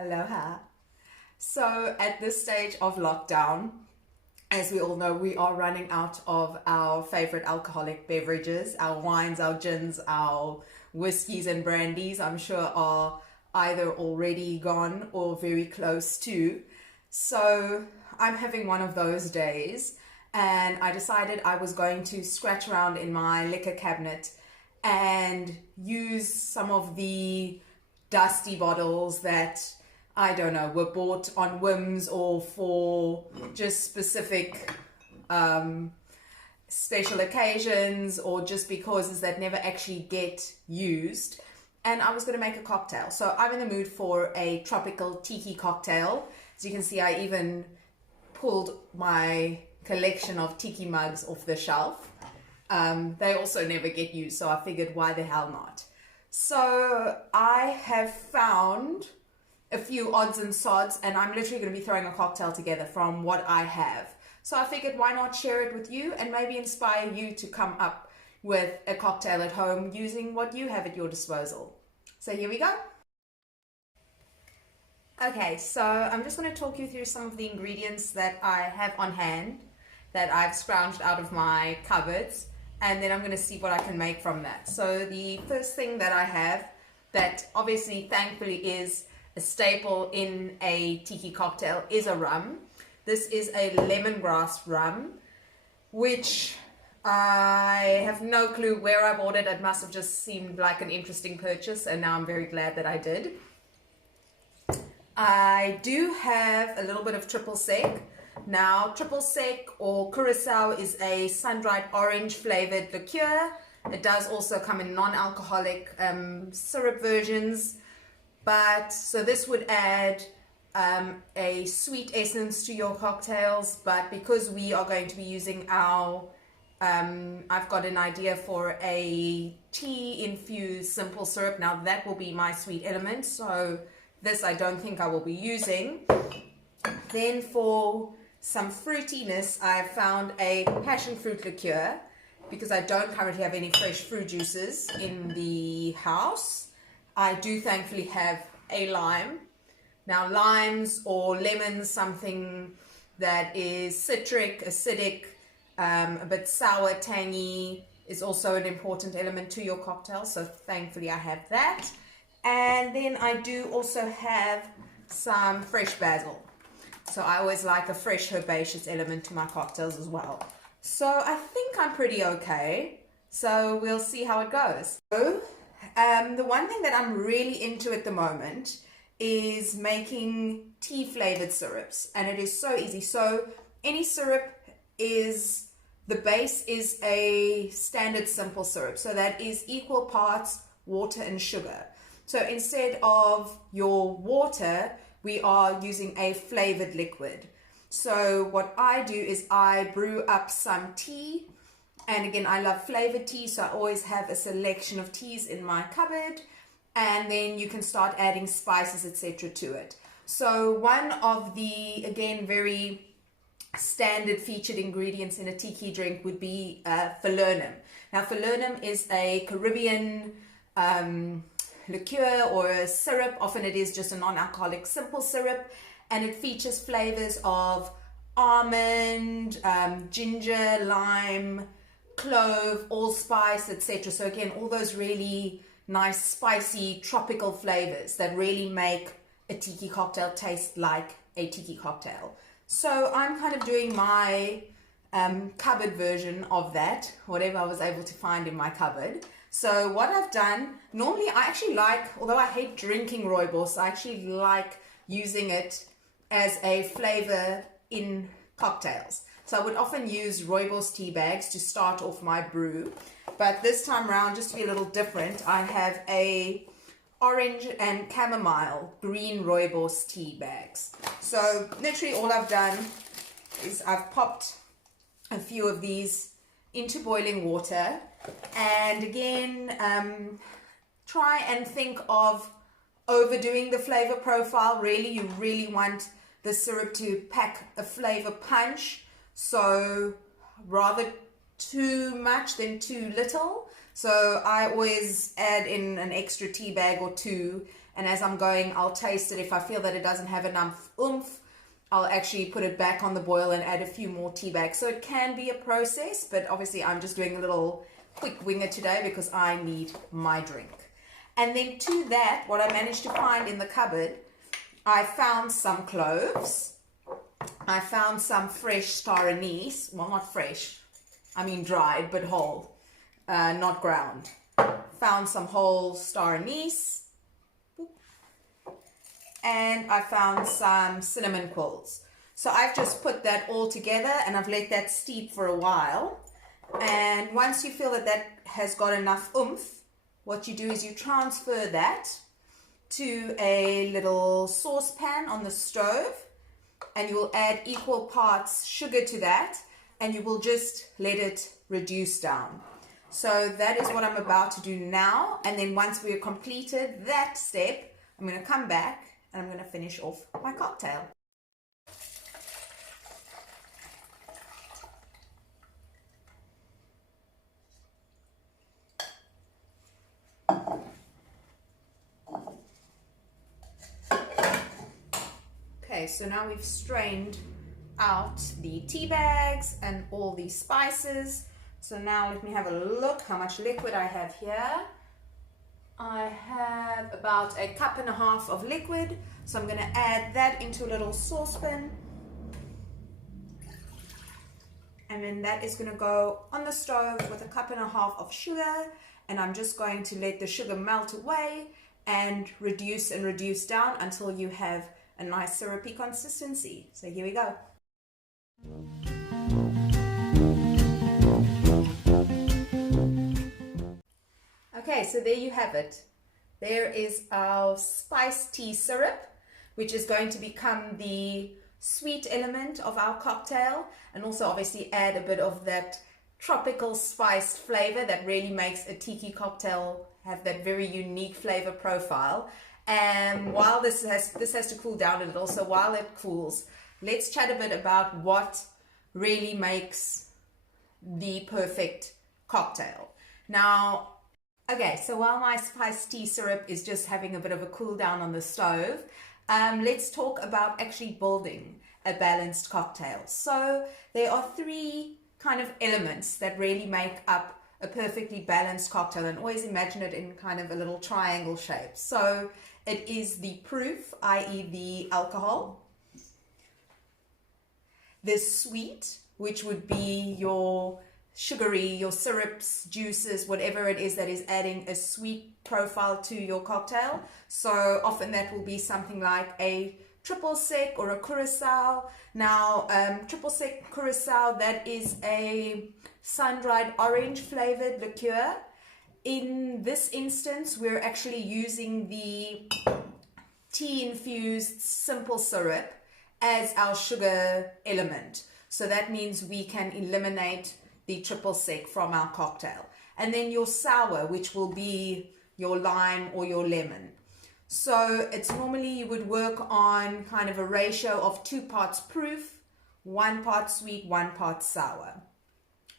Aloha. So at this stage of lockdown, as we all know, we are running out of our favorite alcoholic beverages. Our wines, our gins, our whiskeys and brandies, I'm sure are either already gone or very close to. So I'm having one of those days, and I decided I was going to scratch around in my liquor cabinet and use some of the dusty bottles that I don't know were bought on whims or for just specific special occasions, or just because that never actually get used. And I was going to make a cocktail. So I'm in the mood for a tropical tiki cocktail. As you can see, I even pulled my collection of tiki mugs off the shelf. They also never get used, so I figured, why the hell not? So I have found a few odds and sods, and I'm literally going to be throwing a cocktail together from what I have. So I figured, why not share it with you and maybe inspire you to come up with a cocktail at home using what you have at your disposal. So here we go. Okay, so I'm just going to talk you through some of the ingredients that I have on hand that I've scrounged out of my cupboards, and then I'm going to see what I can make from that. So the first thing that I have, that obviously thankfully is a staple in a tiki cocktail, is a rum. This is a lemongrass rum, which I have no clue where I bought it. It must have just seemed like an interesting purchase, and now I'm very glad that I did. I do have a little bit of triple sec. Now, triple sec or curacao is a sun-dried orange flavored liqueur. It does also come in non-alcoholic syrup versions. But so this would add a sweet essence to your cocktails. But because we are going to be using our, I've got an idea for a tea-infused simple syrup. Now that will be my sweet element. So this I don't think I will be using. Then for some fruitiness, I found a passion fruit liqueur because I don't currently have any fresh fruit juices in the house. I do thankfully have a lime. Now limes or lemons, something that is citric, acidic, a bit sour, tangy, is also an important element to your cocktail. So thankfully I have that. And then I do also have some fresh basil. So I always like a fresh herbaceous element to my cocktails as well. So I think I'm pretty okay. So we'll see how it goes. So, the one thing that I'm really into at the moment is making tea flavored syrups, and it is so easy. So any syrup is, the base is a standard simple syrup. So that is equal parts water and sugar. So instead of your water, we are using a flavored liquid. So what I do is I brew up some tea. And again, I love flavored tea, so I always have a selection of teas in my cupboard. And then you can start adding spices, etc. to it. So one of the, again, very standard featured ingredients in a tiki drink would be falernum. Now, falernum is a Caribbean liqueur or a syrup. Often it is just a non-alcoholic simple syrup, and it features flavors of almond, ginger, lime, clove, allspice, etc. So again, all those really nice spicy tropical flavors that really make a tiki cocktail taste like a tiki cocktail. So I'm kind of doing my cupboard version of that, whatever I was able to find in my cupboard. So what I've done, normally I actually like, although I hate drinking rooibos, I actually like using it as a flavor in cocktails. So I would often use rooibos tea bags to start off my brew. But this time around, just to be a little different, I have a orange and chamomile green rooibos tea bags. So literally all I've done is I've popped a few of these into boiling water. And again, try and think of overdoing the flavor profile. Really, you really want the syrup to pack a flavor punch. So rather too much than too little. So I always add in an extra tea bag or two and as I'm going, I'll taste it. If I feel that it doesn't have enough oomph, I'll actually put it back on the boil and add a few more tea bags. So it can be a process, but obviously I'm just doing a little quick winger today because I need my drink. And then to that, what I managed to find in the cupboard, I found some cloves. I found some fresh star anise. Well, not fresh. I mean dried, but whole, not ground. Found some whole star anise. And I found some cinnamon quills. So I've just put that all together and I've let that steep for a while. And once you feel that that has got enough oomph, what you do is you transfer that to a little saucepan on the stove, and you will add equal parts sugar to that, and you will just let it reduce down. So that is what I'm about to do now. And then once we've completed that step, I'm going to come back and I'm going to finish off my cocktail. Okay, so now we've strained out the tea bags and all the spices. So now let me have a look how much liquid I have here. I have about 1.5 cups of liquid. So I'm going to add that into a little saucepan. And then that is going to go on the stove with 1.5 cups of sugar. And I'm just going to let the sugar melt away and reduce down until you have a nice syrupy consistency. So here we go. Okay, so there you have it. There is our spiced tea syrup, which is going to become the sweet element of our cocktail, and also obviously add a bit of that tropical spiced flavor that really makes a tiki cocktail have that very unique flavor profile. And while this has to cool down a little, so while it cools, let's chat a bit about what really makes the perfect cocktail. Now, okay, so while my spiced tea syrup is just having a bit of a cool down on the stove, let's talk about actually building a balanced cocktail. So there are 3 kind of elements that really make up a perfectly balanced cocktail, and always imagine it in kind of a little triangle shape. So it is the proof, i.e. the alcohol, the sweet, which would be your sugary, your syrups, juices, whatever it is that is adding a sweet profile to your cocktail. So often that will be something like a triple sec or a curacao. Now, triple sec curacao, that is a sun-dried orange flavored liqueur. In this instance, we're actually using the tea-infused simple syrup as our sugar element. So that means we can eliminate the triple sec from our cocktail. And then your sour, which will be your lime or your lemon. So it's normally you would work on kind of a ratio of 2 parts proof, 1 part sweet, 1 part sour.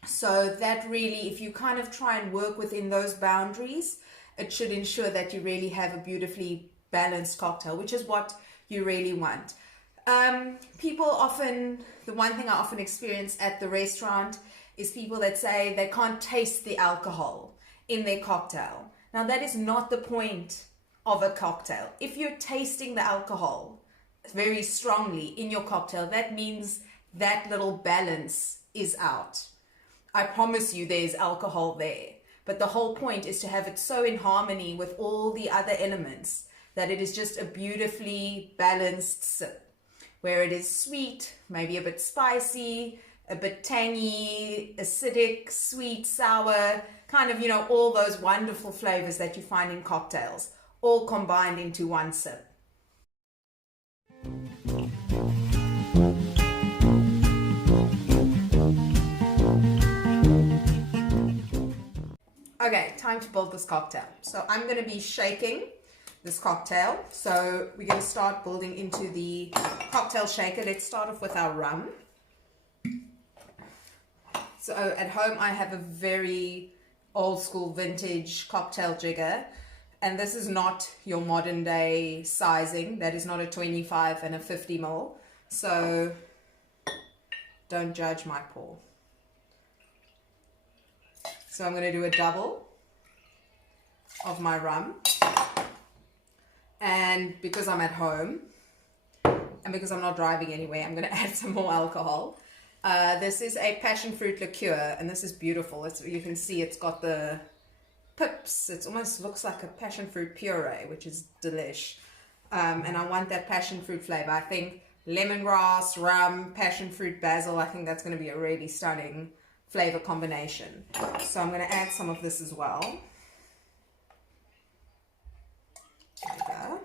So that really, if you kind of try and work within those boundaries, it should ensure that you really have a beautifully balanced cocktail, which is what you really want. People often, the one thing I often experience at the restaurant is people that say they can't taste the alcohol in their cocktail. Now that is not the point of a cocktail. If you're tasting the alcohol very strongly in your cocktail, that means that little balance is out. I promise you there's alcohol there, but the whole point is to have it so in harmony with all the other elements that it is just a beautifully balanced sip, where it is sweet, maybe a bit spicy, a bit tangy, acidic, sweet, sour, kind of, you know, all those wonderful flavors that you find in cocktails, all combined into one sip. Okay, time to build this cocktail. So I'm going to be shaking this cocktail. So we're going to start building into the cocktail shaker. Let's start off with our rum. So at home I have a very old school vintage cocktail jigger. And this is not your modern day sizing. That is not a 25 and a 50 ml. So don't judge my pour. So I'm going to do a double of my rum. And because I'm at home and because I'm not driving anywhere, I'm going to add some more alcohol. This is a passion fruit liqueur, and this is beautiful. You can see it's got the pips. It almost looks like a passion fruit puree, which is delish. And I want that passion fruit flavor. I think lemongrass, rum, passion fruit, basil, I think that's going to be a really stunning flavor combination. So I'm going to add some of this as well. There we go.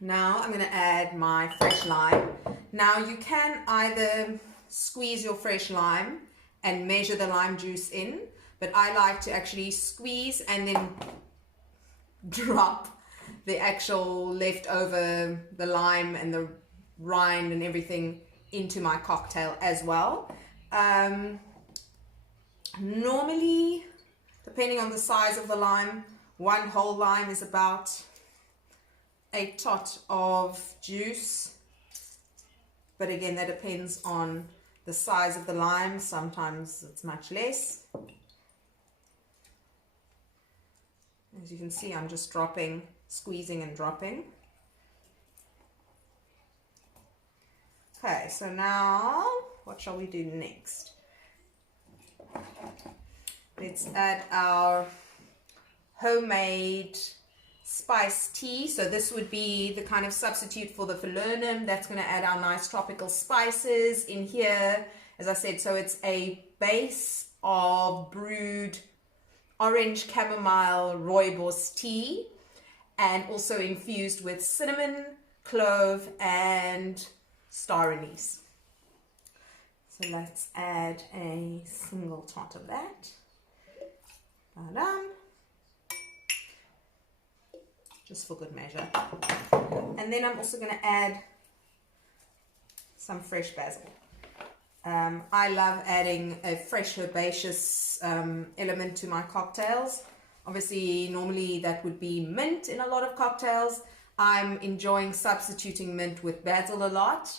Now I'm going to add my fresh lime. Now you can either squeeze your fresh lime and measure the lime juice in, but I like to actually squeeze and then drop the actual leftover, the lime and the rind and everything into my cocktail as well. Normally, depending on the size of the lime, one whole lime is about a tot of juice. But again, that depends on the size of the lime. Sometimes it's much less. As you can see, I'm just dropping, squeezing and dropping. Okay, so now what shall we do next? Let's add our homemade spice tea. So this would be the kind of substitute for the falernum. That's going to add our nice tropical spices in here. As I said, so it's a base of brewed orange chamomile rooibos tea, and also infused with cinnamon, clove, and star anise. So let's add a single tot of that. Just for good measure. And then I'm also going to add some fresh basil. I love adding a fresh herbaceous element to my cocktails. Obviously, normally that would be mint in a lot of cocktails. I'm enjoying substituting mint with basil a lot.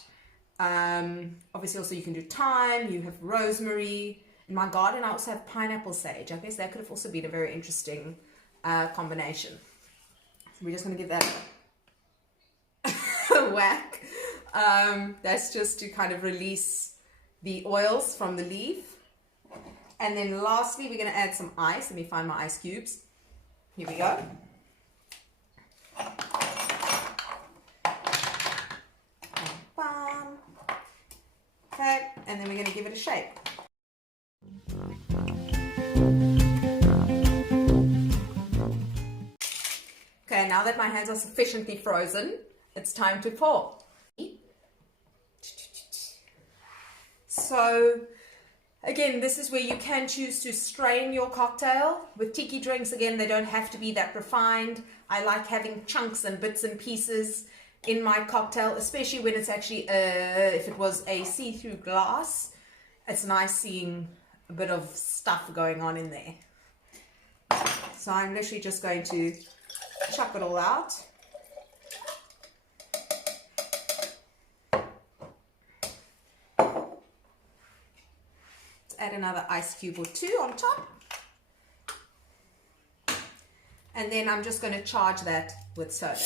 Obviously, also you can do thyme, you have rosemary. In my garden, I also have pineapple sage. I guess that could have also been a very interesting combination. So we're just going to give that a whack. That's just to kind of release the oils from the leaf. And then lastly, we're going to add some ice. Let me find my ice cubes. Here we go. Okay, and then we're going to give it a shake. Okay, now that my hands are sufficiently frozen, it's time to pour. So again, this is where you can choose to strain your cocktail. With tiki drinks, again, they don't have to be that refined. I like having chunks and bits and pieces in my cocktail, especially when it's actually, if it was a see-through glass, it's nice seeing a bit of stuff going on in there. So I'm literally just going to chuck it all out. Let's add another ice cube or two on top. And then I'm just going to charge that with soda.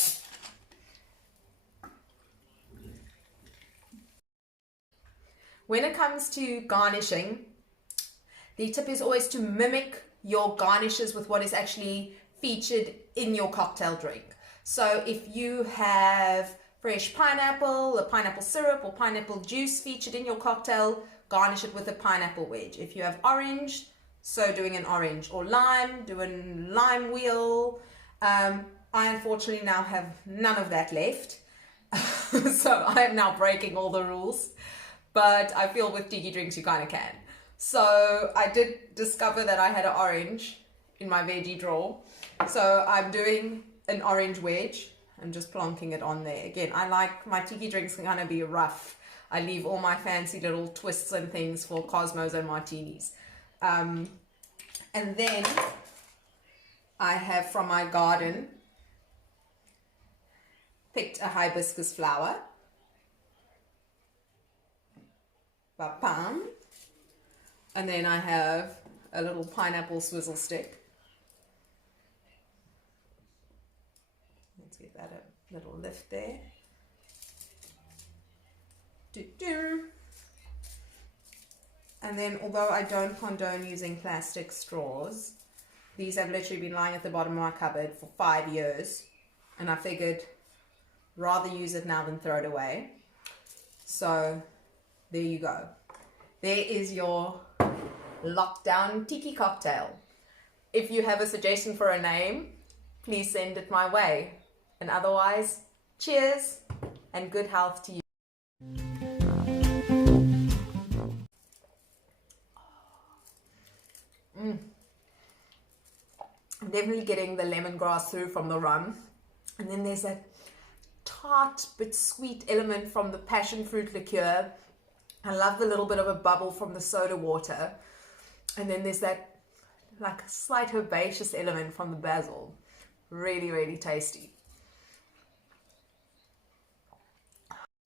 When it comes to garnishing, the tip is always to mimic your garnishes with what is actually featured in your cocktail drink. So if you have fresh pineapple, or pineapple syrup, or pineapple juice featured in your cocktail, garnish it with a pineapple wedge. If you have orange, so doing an orange, or lime, doing lime wheel. I unfortunately now have none of that left. So I am now breaking all the rules. But I feel with tiki drinks you kind of can. So I did discover that I had an orange in my veggie drawer. So I'm doing an orange wedge. I'm just plonking it on there. Again, I like my tiki drinks can kind of be rough. I leave all my fancy little twists and things for Cosmos and martinis. And then I have from my garden picked a hibiscus flower, bapam, and then I have a little pineapple swizzle stick. Let's give that a little lift there. And then, although I don't condone using plastic straws, these have literally been lying at the bottom of my cupboard for 5 years, and I figured rather use it now than throw it away. So there you go. There is your lockdown tiki cocktail. If you have a suggestion for a name, please send it my way. And otherwise, cheers and good health to you. I'm definitely getting the lemongrass through from the rum. And then there's that tart but sweet element from the passion fruit liqueur. I love the little bit of a bubble from the soda water. And then there's that like slight herbaceous element from the basil. Really, really tasty.